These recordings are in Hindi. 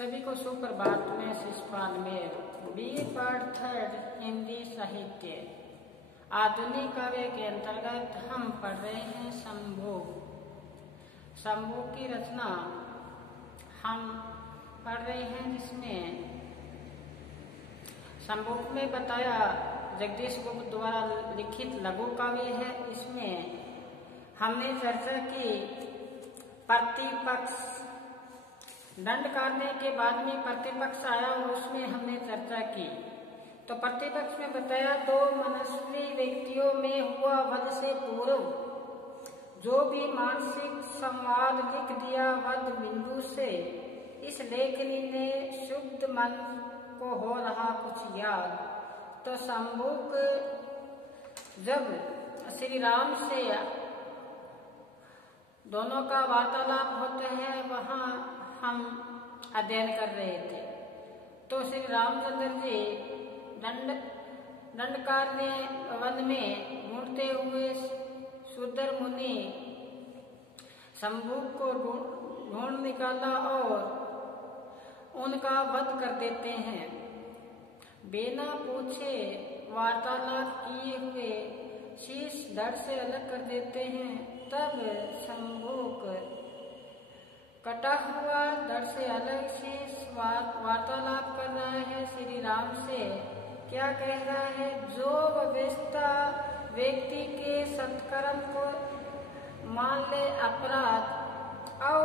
सभी को सुप्रभात में शिषपाल में बी पार्ट 3 हिंदी साहित्य आधुनिक काव्य के अंतर्गत हम पढ़ रहे हैं संभोग। संभोग की रचना हम पढ़ रहे हैं, जिसमें संभोग में बताया जगदीश गुप्त द्वारा लिखित लघु काव्य है। इसमें हमने चर्चा की प्रतिपक्ष, दंड करने के बाद में प्रतिपक्ष आया और उसमें हमने चर्चा की। तो प्रतिपक्ष में बताया दो मनस्वी व्यक्तियों में हुआ वध से पूर्व जो भी मानसिक संवाद लिख दिया वध बिंदु से, इस लेखनी ने शुद्ध मन को हो रहा कुछ याद। तो संभोग जब श्री राम से दोनों का वार्तालाप होते हैं, वहाँ हम अध्ययन कर रहे थे। तो श्री रामचंद्र जी दंडकारण्य वन में ढूंढते हुए शूद्र मुनि संभोग को ढूंढ निकाला और उनका वध कर देते हैं। बिना पूछे वार्तालाप किए हुए शीश धड़ से अलग कर देते हैं। तब संभोग कटा हुआ धड़ से अलग शीश वार्तालाप कर रहा है श्री राम से। क्या कह रहा है? जो व्यवस्था व्यक्ति के सत्कर्म को मान ले अपराध, और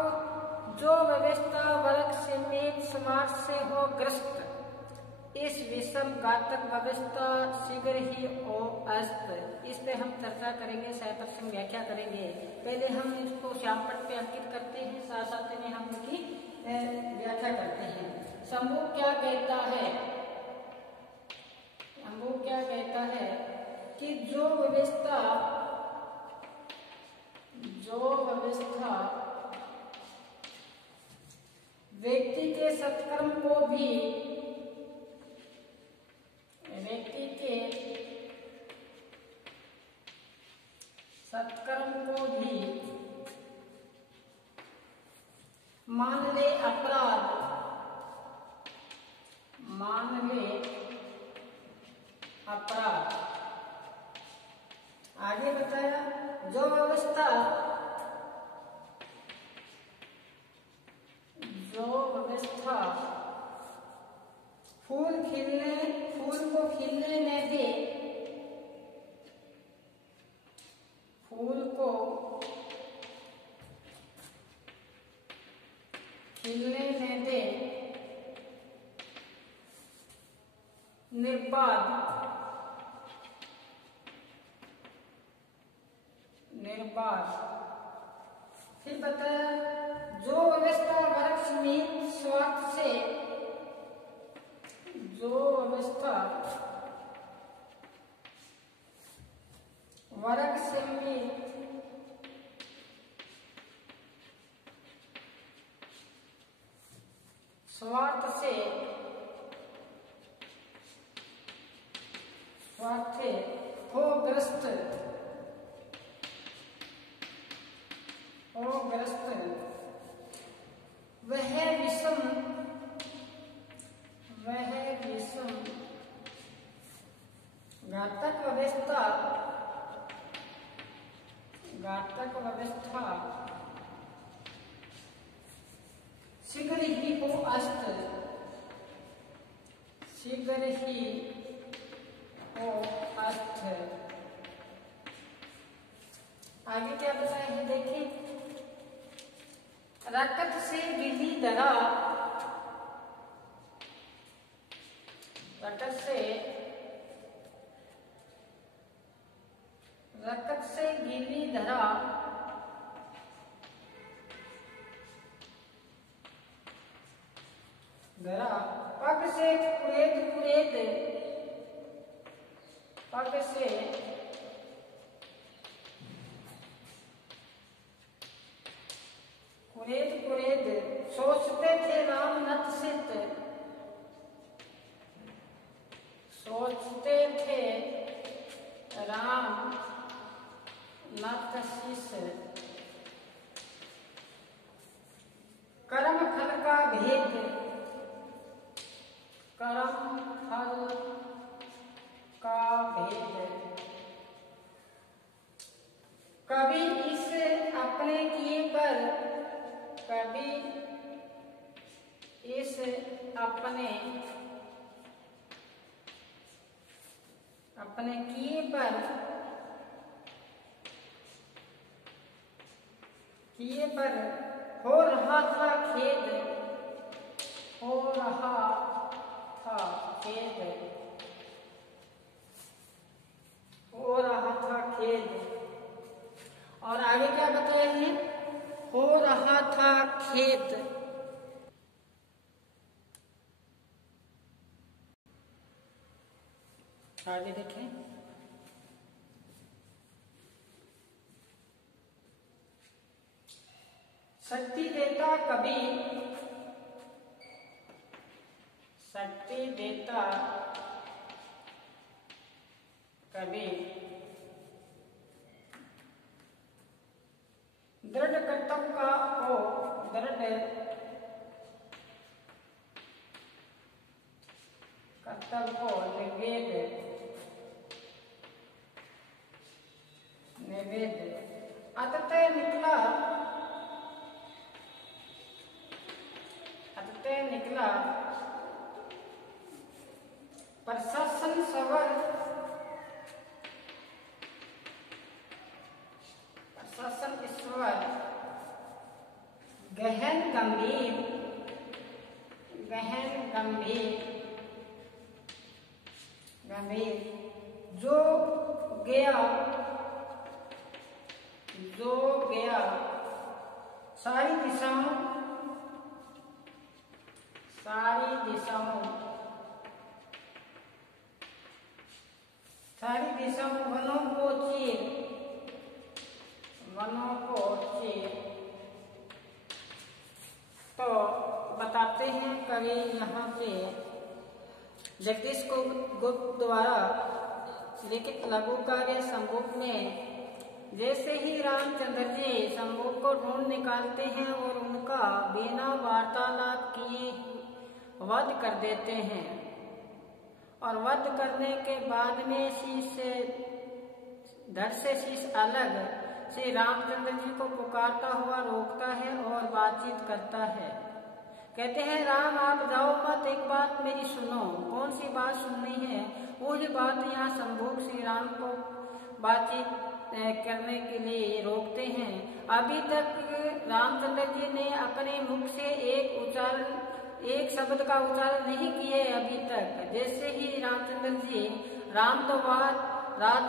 जो व्यवस्था वर्ग समेत समाज से हो ग्रस्त, इस विषम घातक व्यवस्था शीघ्र ही हो अस्त। इस पे हम चर्चा करेंगे, सह व्याख्या करेंगे। पहले हम इसको श्यामपट पे अंकित करते हैं, साथ साथ में हम इसकी व्याख्या करते हैं। संभोग क्या कहता है? संभोग क्या कहता है कि जो व्यवस्था व्यक्ति के सत्कर्म को भी मान ले अपराध, आगे बताया जो व्यवस्था फूल को खिलने न दे, फूल को खिलने न दे, निर्बाध फिर बताया जो व्यवस्था वर्ग समेत स्वार्थ से, जो व्यवस्था वर्ग समेत स्वार्थ से हो ग्रस्त, वह विषम घातक व्यवस्था शीघ्र ही हो अस्त, आगे क्या बताए हैं देखिए। रकत से गिली धरा, रकत से गिली धरा पग से कुरेद सोचते थे राम नत सित, कर्म फल का भेद कभी इस अपने किए पर, कभी इस अपने किए पर हो रहा था खेद, हो रहा था खेद, हो रहा था खेद। और आगे क्या बताया है? हो रहा था खेद। आगे देखें, शक्ति देता कभी, शक्ति देता कभी दृढ़ कर्तव्य का हो, दृढ़ कर्तव्य को निवेद अतः निकला प्रशासन सवर, प्रशासन ईश्वर गहन गंभीर, गहन गंभीर गंभीर जो गया, जो गया सारी दिशाओं, सारी दिशाओं, सारी दिशाओं वनों को चीर, वनों को चीर। तो बताते हैं कवि यहाँ पे जगदीश गुप्त द्वारा लिखित लघु काव्य संभोग में जैसे ही रामचंद्र जी संभोग को ढूंढ निकालते हैं और उनका बिना वार्तालाप किए वध कर देते हैं, और वध करने के बाद में शीश धड़ से शीश अलग श्री रामचंद्र जी को पुकारता हुआ रोकता है और बातचीत करता है। कहते हैं राम आप जाओ मत, एक बात मेरी सुनो। कौन सी बात सुननी है? वही बात यहाँ संभोग श्री राम को बातचीत करने के लिए रोकते हैं। अभी तक रामचंद्र जी ने अपने मुख से एक शब्द का उच्चारण नहीं किए अभी तक। जैसे ही रामचंद्र जी रात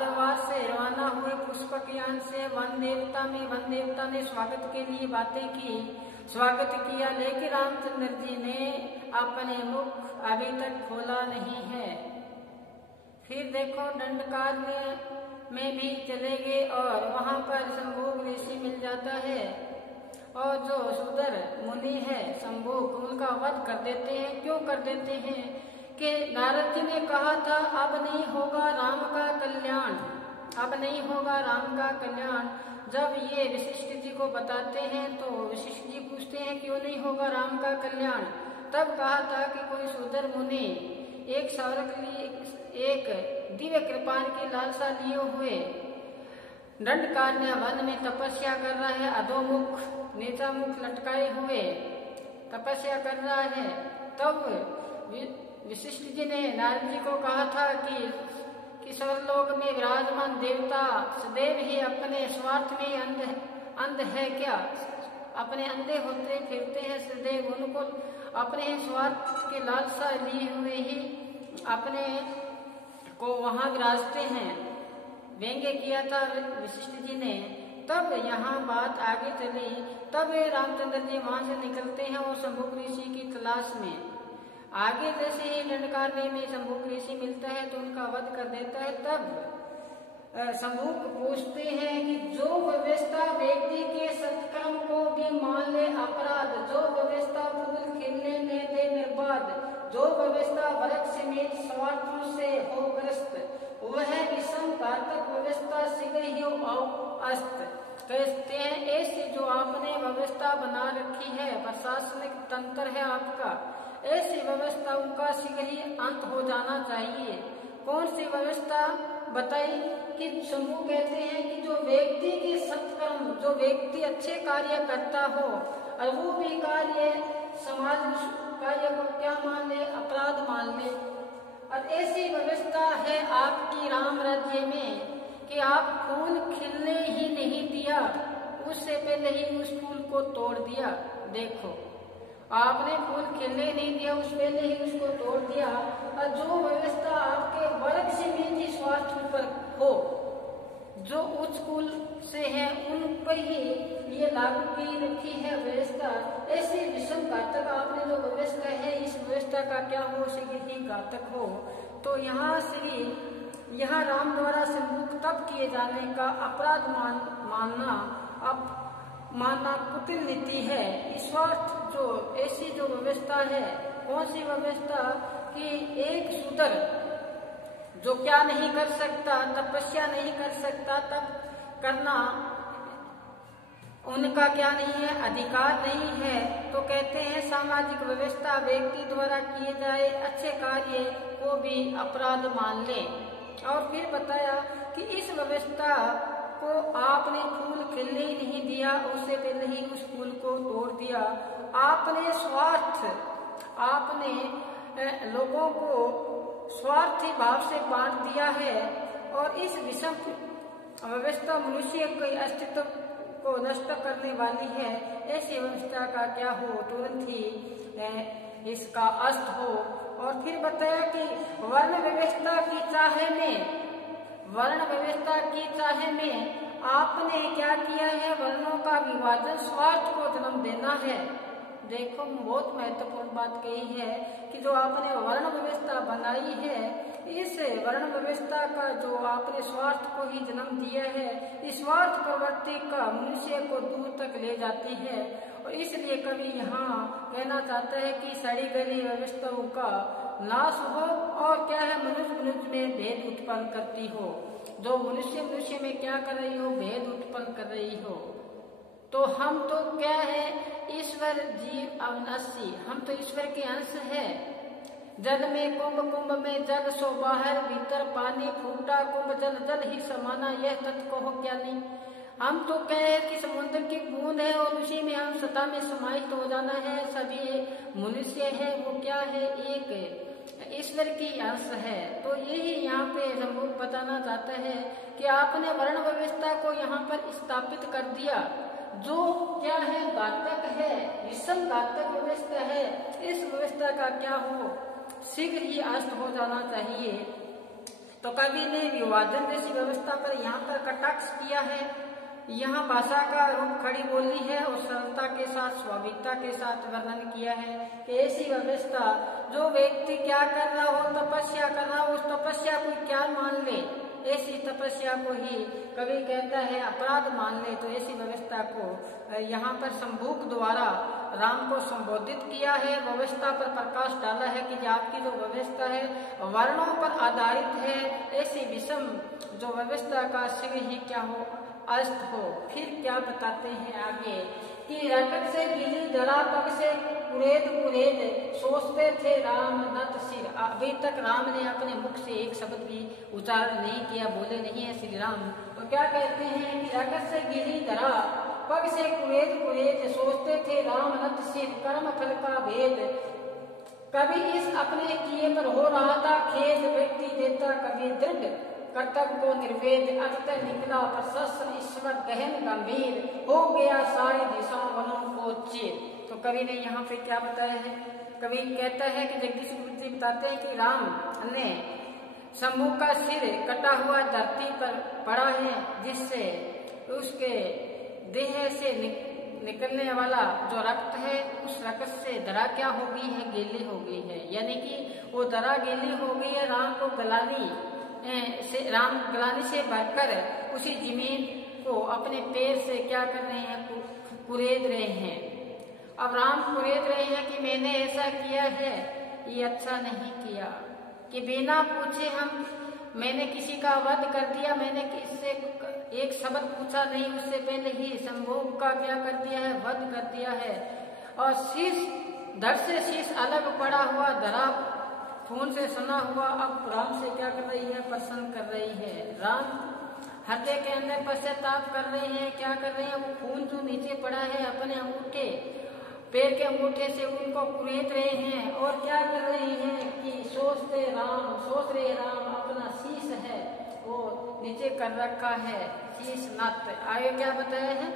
दरबार से रवाना हुए पुष्पक यान से वन देवता ने स्वागत के लिए बातें की, स्वागत किया, लेकिन रामचंद्र जी ने अपने मुख अभी तक खोला नहीं है। फिर देखो दंडकार में भी चले गए और वहां पर संभोग ऋषि मिल जाता है और जो सुदर मुनि है संभोग, उनका वध कर देते हैं। क्यों कर देते हैं? कि नारद जी ने कहा था अब नहीं होगा राम का कल्याण, अब नहीं होगा राम का कल्याण। जब ये वशिष्ठ जी को बताते हैं तो वशिष्ठ जी पूछते हैं क्यों नहीं होगा राम का कल्याण? तब कहा था कि कोई सुदर मुनि एक दिव्य कृपाण की लालसा लिए हुए दंडकारण्य वन में तपस्या कर रहा है, अधोमुख नीचा मुख लटकाए हुए तपस्या कर रहा है। तब वशिष्ठ जी ने नारद जी को कहा था कि स्वर्गलोक में विराजमान देवता सदैव ही अपने स्वार्थ में अंध है क्या? अपने अंधे होते फिरते हैं सदैव, उनको अपने स्वार्थ के लालसा लिए हुए ही अपने को वहां विराजते हैं। व्यंग्य किया था वशिष्ठ जी ने। तब यहाँ बात आगे चली। तब रामचंद्र जी वहां से निकलते हैं और संभोग ऋषि की तलाश में। आगे जैसे ही दंडकारण्य में संभोग ऋषि मिलता है तो उनका वध कर देता है। तब संभोग पूछते हैं कि जो व्यवस्था व्यक्ति के सत्कर्म को भी मान ले अपराध, जो व्यवस्था फूल खिलने न दे निर्बाध, जो व्यवस्था वृक्ष समेत स्वार्थों से हो ग्रस्त, वह विषम घातक व्यवस्था शीघ्र ही अस्त। कहते हैं ऐसी जो आपने व्यवस्था बना रखी है, प्रशासनिक तंत्र है आपका, ऐसी व्यवस्थाओं का शीघ्र ही अंत हो जाना चाहिए। कौन सी व्यवस्था बताई? कि शंभू कहते हैं कि जो व्यक्ति के सत्कर्म, जो व्यक्ति अच्छे कार्य करता हो और वो भी कार्य समाज कार्य को क्या मान ले, अपराध मान ले। और ऐसी व्यवस्था है आपकी राम राज्य में कि आप फूल खिलने ही नहीं दिया, उससे पहले ही उस फूल को तोड़ दिया। देखो, आपने फूल खिलने नहीं दिया, उस पहले ही उसको तोड़ दिया। और जो व्यवस्था आपके वर्ग से निजी स्वार्थ पर हो, जो उच्च कुल से है, उन पर ही ये लागू की रखी है व्यवस्था, ऐसी विषम घातक आपने जो व्यवस्था है, इस व्यवस्था का क्या हो, शीघ्र ही घातक हो। तो यहाँ राम द्वारा सम्मुख तब किए जाने का अपराध मानना कुटिल नीति है। स्वार्थ जो ऐसी जो व्यवस्था है, कौन सी व्यवस्था कि एक शूद्र जो क्या नहीं कर सकता, तपस्या नहीं कर सकता, तब करना उनका क्या नहीं है, अधिकार नहीं है। तो कहते हैं सामाजिक व्यवस्था व्यक्ति द्वारा किए जाए अच्छे कार्य को भी अपराध मान ले। और फिर बताया कि इस व्यवस्था को आपने फूल खिलने ही नहीं दिया, उससे पहले ही उस फूल को तोड़ दिया। आपने लोगों को स्वार्थी भाव से बांट दिया है। और इस विषम व्यवस्था मनुष्य के अस्तित्व को नष्ट करने वाली है। ऐसी व्यवस्था का क्या हो, तुरंत ही इसका अस्त हो। और फिर बताया कि वर्ण व्यवस्था की चाहे में आपने क्या किया है, वर्णों का विभाजन स्वार्थ को जन्म देना है। देखो, बहुत महत्वपूर्ण बात कही है कि जो आपने वर्ण व्यवस्था बनाई है, इस वर्ण व्यवस्था का जो आपने स्वार्थ को ही जन्म दिया है, इस स्वार्थ प्रवृत्ति का मनुष्य को दूर तक ले जाती है। और इसलिए कवि यहाँ कहना चाहता है कि सड़ी गली व्यवस्थाओं का नाश हो। और क्या है, मनुष्य में भेद उत्पन्न करती हो। जो मनुष्य में क्या कर रही हो, भेद उत्पन्न कर रही हो। तो हम तो क्या है, ईश्वर जीव अविनाशी, हम तो ईश्वर के अंश है। जल में कुंभ में जल सो बाहर, भीतर पानी फूटा कुंभ जल जल ही समाना, यह तत्व कहो क्या नहीं। हम तो क्या है कि समुद्र की बूंद है और उसी में हम सतह में समाहित हो जाना है। सभी मनुष्य है वो क्या है, एक ईश्वर की अंश है। तो यही यहाँ पे सम्मुख बताना चाहता है कि आपने वर्ण व्यवस्था को यहाँ पर स्थापित कर दिया, जो क्या है, घातक है, विषम घातक व्यवस्था है। इस व्यवस्था का क्या हो, शीघ्र ही अस्त हो जाना चाहिए। तो कवि ने विभाजन जैसी व्यवस्था पर यहाँ पर कटाक्ष किया है। यहाँ भाषा का रूप खड़ी बोली है और सरलता के साथ, स्वाभाविकता के साथ वर्णन किया है कि ऐसी व्यवस्था जो व्यक्ति क्या कर रहा हो, तपस्या कर रहा हो, उस तपस्या को क्या मान ले, ऐसी तपस्या को ही कवि कहता है अपराध मान ले। तो ऐसी व्यवस्था को यहाँ पर सम्मुख द्वारा राम को संबोधित किया है, व्यवस्था पर प्रकाश डाला है कि आपकी जो व्यवस्था है वर्णों पर आधारित है। ऐसी विषम जो व्यवस्था का शीघ्र ही क्या हो, अस्त हो। फिर क्या बताते हैं आगे कि रटक से गिली धरा पग से कुरेद सोचते थे राम नत सिर। अभी तक राम ने अपने मुख से एक शब्द भी उच्चारण नहीं किया, बोले नहीं है श्री राम। तो क्या कहते हैं कि रटक से गिली धरा पग से कुरेद सोचते थे राम नत सिर, कर्म फल का भेद कभी इस अपने किए पर हो रहा था खेद। व्यक्ति देता कभी दृढ़ कर्तव्य को निर्वेद, अंततः निकला प्रशंसन ईश्वर गहन गंभीर, हो गया सारी दिशाओं को चेत। तो कवि ने यहाँ पे क्या बताया है, कवि कहता है कि जगदीश गुरु जी बताते हैं कि राम ने शंभू का सिर कटा हुआ धरती पर पड़ा है, जिससे उसके देह से निकलने वाला जो रक्त है, उस रक्त से धरा क्या हो गई है, गीली हो गई है। यानी कि वो धरा गीली हो गई है। राम गलानी से भरकर उसी जमीन को अपने पैर से क्या कर रहे हैं, कुरेद रहे हैं। अब राम कुरेद रहे हैं कि मैंने ऐसा किया है, ये अच्छा नहीं किया, कि बिना पूछे मैंने किसी का वध कर दिया, मैंने किससे एक शब्द पूछा नहीं, उससे पहले ही संभोग का क्या कर दिया है, वध कर दिया है। और धड़ से शीश अलग पड़ा हुआ, धरा खून से सना हुआ, अब राम से क्या कर रही है, प्रसन्न कर रही है। राम हृदय के अंदर पश्चाताप कर रहे हैं। क्या कर रहे हैं? वो खून जो नीचे पड़ा है अपने अंगूठे, पैर के अंगूठे से उनको कुरेद रहे हैं और क्या कर रहे हैं कि सोच रहे राम अपना शीश है वो नीचे कर रखा है, शीश नत। आगे क्या बताया है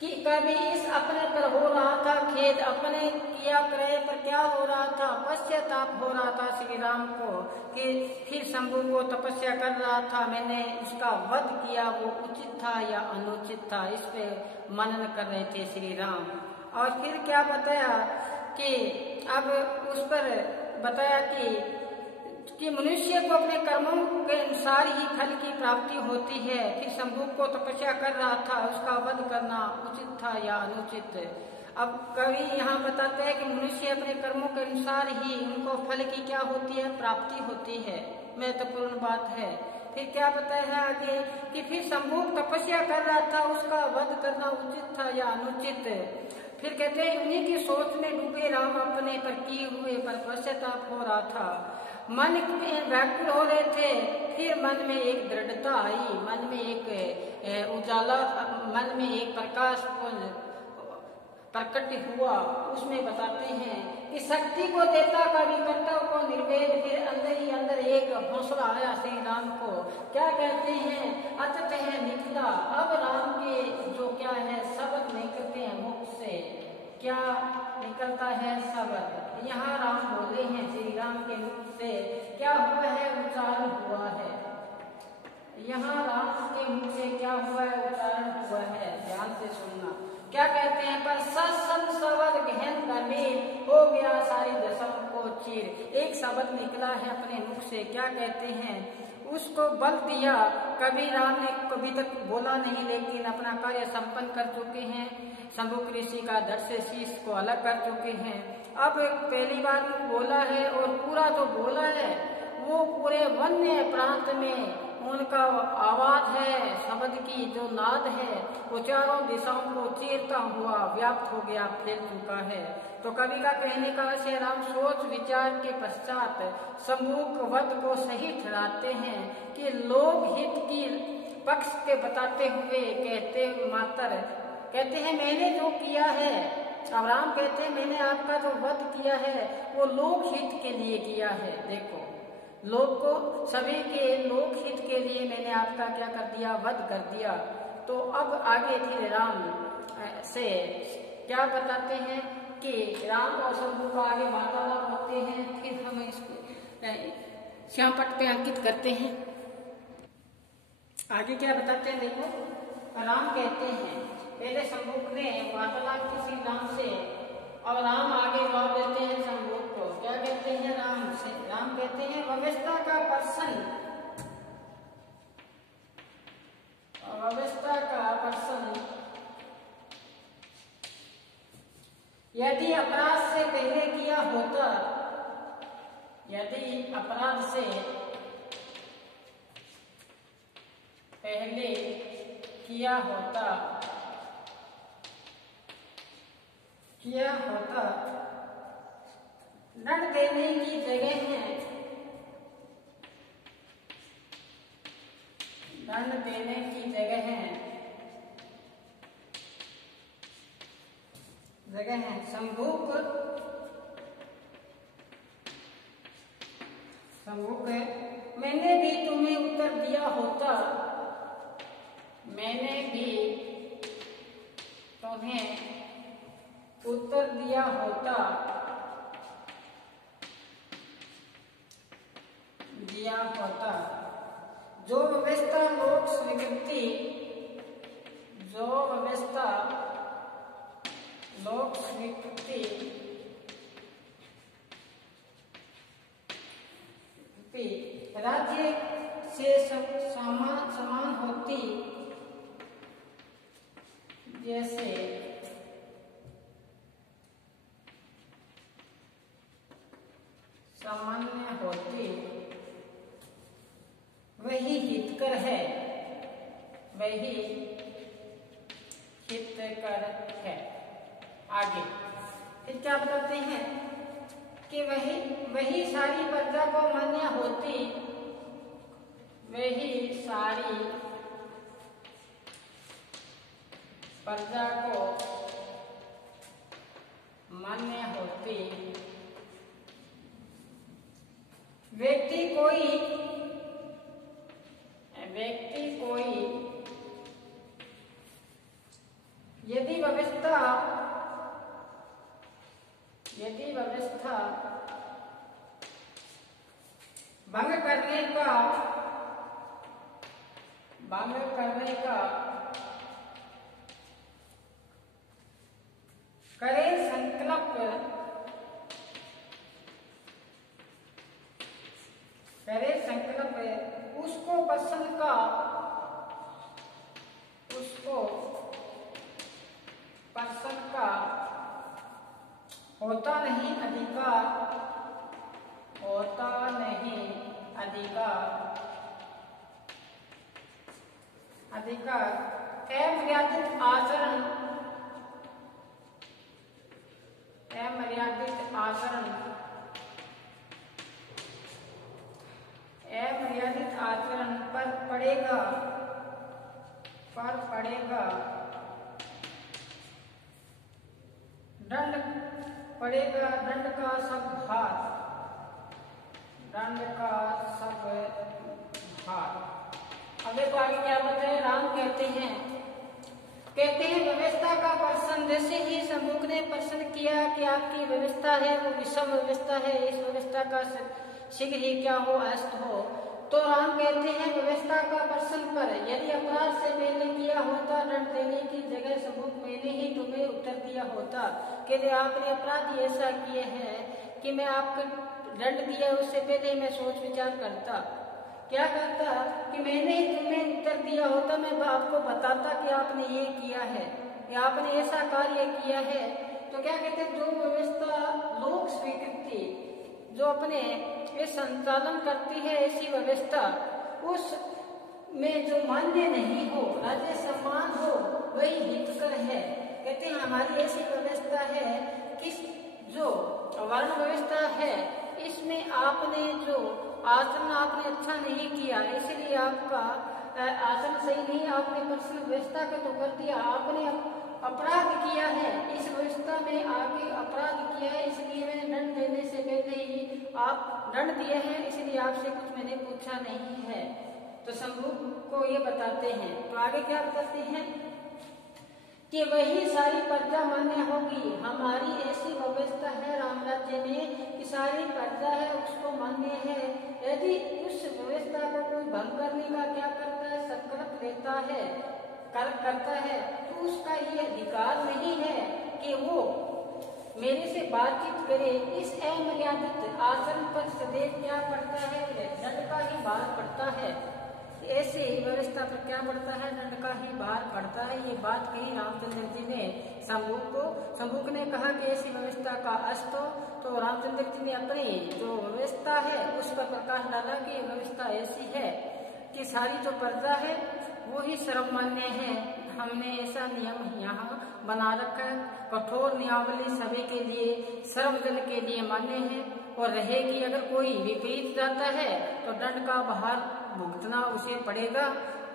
कि कभी इस अपने पर हो रहा था खेद, अपने किया क्रय पर क्या हो रहा था? पश्चाताप हो रहा था श्री राम को कि फिर शंभु को तपस्या कर रहा था, मैंने उसका वध किया, वो उचित था या अनुचित था, इस पे मनन कर रहे थे श्री राम। और फिर क्या बताया कि अब उस पर बताया कि मनुष्य को अपने कर्मों के अनुसार ही फल की प्राप्ति होती है। फिर शंभु को तपस्या कर रहा था, उसका वध करना उचित था या अनुचित। अब कवि यहाँ बताते हैं कि मनुष्य अपने कर्मों के अनुसार ही उनको फल की क्या होती है? प्राप्ति होती है। महत्वपूर्ण बात है। फिर क्या बताया है आगे कि फिर शंभु तपस्या कर रहा था, उसका वध करना उचित था या अनुचित। फिर कहते हैं उन्हीं की सोच में डूबे राम अपने पर किए हुए पर पश्चाताप हो रहा था, मन में व्याकुल हो रहे थे। फिर मन में एक दृढ़ता आई, मन में एक उजाला, मन में एक प्रकाश प्रकट हुआ। उसमें बताते हैं कि शक्ति को देता कभी कर्तव्य को निर्वेद। फिर अंदर ही अंदर एक हौसला आया श्री राम को। क्या कहते हैं? अतत है निकला। अब राम के जो क्या है शब्द निकलते हैं मुख से। क्या निकलता है? शब्द। यहाँ राम बोले हैं श्री राम के मुख से। क्या हुआ है? उच्चारण हुआ है। यहाँ राम के मुख से क्या हुआ है? उच्चारण हुआ है। ध्यान से सुनना। क्या कहते हैं? पर सत्संग शब्द गहन गंभीर हो गया सारी दशम को चीर। एक शब्द निकला है अपने मुख से। क्या कहते हैं? उसको बल दिया। कभी राम ने कभी तक बोला नहीं, लेकिन अपना कार्य संपन्न कर चुके हैं। शंभु ऋषि का धड़ से शीश को अलग कर चुके हैं। अब पहली बार बोला है और पूरा जो बोला है वो पूरे वन्य प्रांत में उनका आवाज है, शब्द की जो नाद है वो चारों दिशाओं को चीरता हुआ व्याप्त हो गया, फैल चुका है। तो कवि का कहने का से राम सोच विचार के पश्चात सम्मुख वध को सही ठहराते हैं कि लोक हित की पक्ष के बताते हुए कहते हैं मैंने जो किया है। अब राम कहते हैं मैंने आपका जो वध किया है वो लोक हित के लिए किया है। देखो, लोक को सभी के लोक हित के लिए मैंने आपका क्या कर दिया? वध कर दिया। तो अब आगे फिर राम से क्या बताते हैं कि राम और शंभु का आगे वार्तालाप होते हैं। फिर हम इसको श्यामपट्ट पे अंकित करते हैं। आगे क्या बताते हैं देखो। राम कहते हैं, पहले शंभु ने वार्तालाप की श्री राम से और राम आगे जवाब देते हैं शंभु को। क्या कहते हैं राम से? राम कहते हैं व्यवस्था का पर्सन यदि अपराध से पहले किया होता, यदि अपराध से पहले किया होता दंड देने की जगह है, दंड देने की जगह है शंभुक मैंने भी तुम्हें उत्तर दिया होता, मैंने भी तुम्हें उत्तर दिया होता, जो व्यवस्था लोक स्वीकृति, जो व्यवस्था लोक स्वीकृति राज्य से समान होती, जैसे सामान्य होती, वही हितकर है, वही हितकर है। आगे फिर क्या बताते हैं कि वही सारी प्रजा को मान्य होती, वही सारी प्रजा को मान्य होती। व्यक्ति कोई यदि व्यवस्था भंग करने का करे संकल्प उसको पर्सन का होता नहीं अधिकार अमर्यादित आचरण पर पड़ेगा दंड का सब भार। अब देखो आगे क्या बताए। राम कहते हैं व्यवस्था का प्रश्न जैसे ही शंभुक ने प्रश्न किया कि आपकी व्यवस्था है वो विषम व्यवस्था है, इस व्यवस्था का शीघ्र ही क्या हो, अस्त हो। तो राम कहते हैं व्यवस्था का प्रश्न पर यदि अपराध से पहले किया होता दंड देने की जगह शंभुक मैंने ही तुम्हें उत्तर दिया होता। कहते आपने अपराध ऐसा किए हैं कि मैं आपको दंड दिया उससे पहले मैं सोच विचार करता। क्या करता कि मैंने ही तुम्हें उत्तर दिया होता, मैं आपको बताता कि आपने ये किया है या आपने ऐसा कार्य किया है। तो क्या कहते जो व्यवस्था लोक स्वीकृति जो अपने ये संचालन करती है, ऐसी व्यवस्था उस में जो मान्य नहीं हो, राज्य सम्मान हो, वही हितकर है। कहते हैं हमारी ऐसी व्यवस्था है कि जो वर्ण व्यवस्था है इसमें आपने जो आचरण आपने अच्छा नहीं किया, इसलिए आपका आचरण सही नहीं, आपने प्रश्न व्यवस्था का तो कर दिया, आपने अपराध किया है, इस व्यवस्था में आगे अपराध किया है, इसलिए मैंने दंड देने से पहले ही आप दंड दिए हैं, इसलिए आपसे कुछ मैंने पूछा नहीं है। तो शंभुक को ये बताते हैं। तो आगे क्या बताते हैं कि वही सारी प्रजा मान्य होगी। हमारी ऐसी व्यवस्था है राम राज्य में कि सारी प्रजा है उसको मान्य है। यदि उस व्यवस्था को कोई भंग करने का क्या करता है, संकल्प लेता है, करता है, तो उसका ये अधिकार नहीं है कि वो मेरे से बातचीत करे। इस अमर्यादित आचरण पर सदैव क्या पड़ता है, दंड का ही भार पड़ता है। ऐसे ही व्यवस्था पर क्या पड़ता है, दंड का ही भार पड़ता है। ये बात कही रामचंद्र जी ने शंभुक को। शंभुक ने कहा कि ऐसी व्यवस्था का अस्त हो, तो रामचंद्र जी ने अपनी जो व्यवस्था है उस पर प्रकाश डाला कि व्यवस्था ऐसी है कि सारी जो प्रजा है वो ही सर्वमान्य है। हमने ऐसा नियम यहाँ बना रखा है, कठोर नियमावली सभी के लिए, सर्वजन के लिए मान्य है और रहेगी। अगर कोई विपरीत जाता है तो दंड का भार भुगतना उसे पड़ेगा।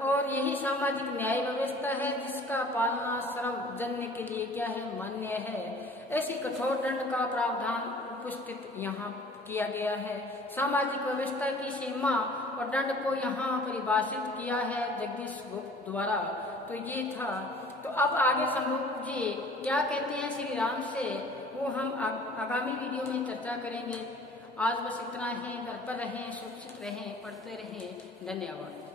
और यही सामाजिक न्याय व्यवस्था है जिसका पालना सर्वजन के लिए क्या है, मान्य है। ऐसी कठोर दंड का प्रावधान उपस्थित यहाँ किया गया है। सामाजिक व्यवस्था की सीमा और दंड को यहाँ परिभाषित किया है जगदीश गुप्त द्वारा। तो ये था। तो अब आगे शंभुक जी क्या कहते हैं श्री राम से, वो हम आगामी वीडियो में चर्चा करेंगे। आज बस इतना ही। घर पर रहें, सुरक्षित रहें, पढ़ते रहें। धन्यवाद।